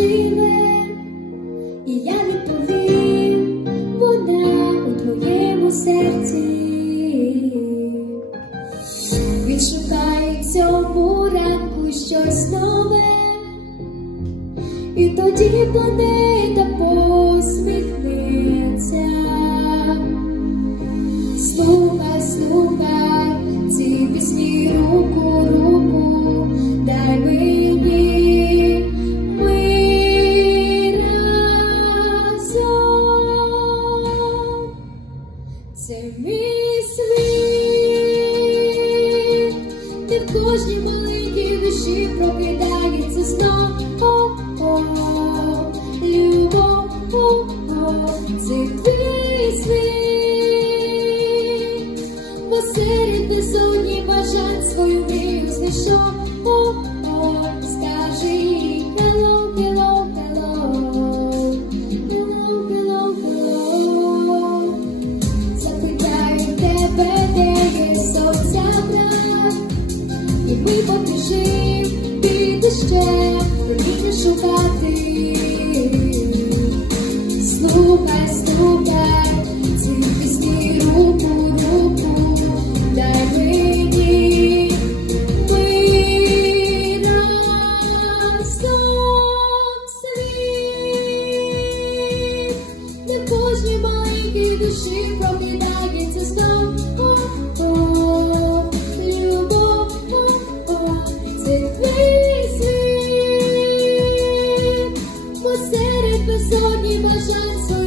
живе, і я відповім, вона у твоєму серці. Відшукай в цьому ранку щось нове, і тоді планета Це в кожній маленькій душі прокидається знову любов, це твій світ, бо серед бажань свою мрію знайшов. Скажи їй hello, Бо ти жив, піди ще, потрібно шукати, слухай, слухай, ці пісні руку, руку, дай мені. Ми разом світ, не в кожній маленькій душі пробідається знов. 一个相思。